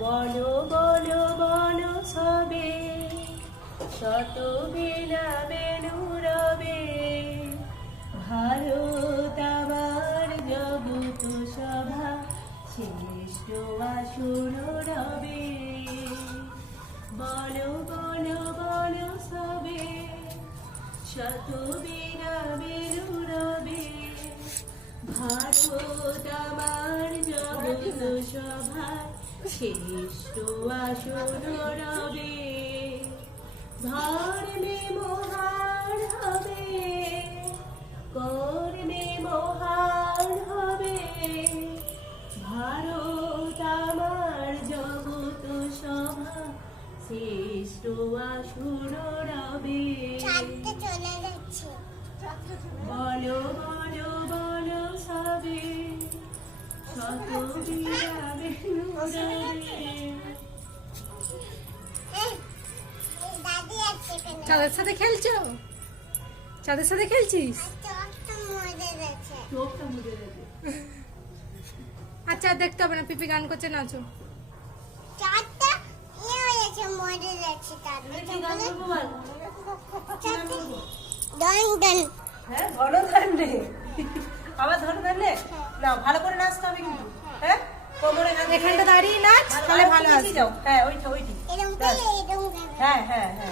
বলো বলো বলো সবে শত বেলা বেনুরবে ভারত আমার জগত সভা শ্রেষ্ঠ আসুর রবে বলো বলো বলো সবে শত বেলা বেনুরবে ভারত আমার জগত সভা শ্রেষ্ঠ আসুর রবে ধর্মে মহান হবে কর্মে মহান হবে ভারত আমার জগত সভা শ্রেষ্ঠ আসুর রবে বলো বলো বলো সবে শত বিরাবে চাঁদের সাথে খেলছো? চাঁদের সাথে খেলছিস? আচ্ছা দেখতে হবে না, পিপি গান করছে, নাচো। হ্যাঁ ধনধান রে আবার ধনধান রে না ভালো করে নাচতে হবে কিন্তু হ্যাঁ কোমরে এখানটা দাঁড়িয়ে নাচ, তাহলে ভালো আছে। যাও হ্যাঁ ওইটা হ্যাঁ হ্যাঁ হ্যাঁ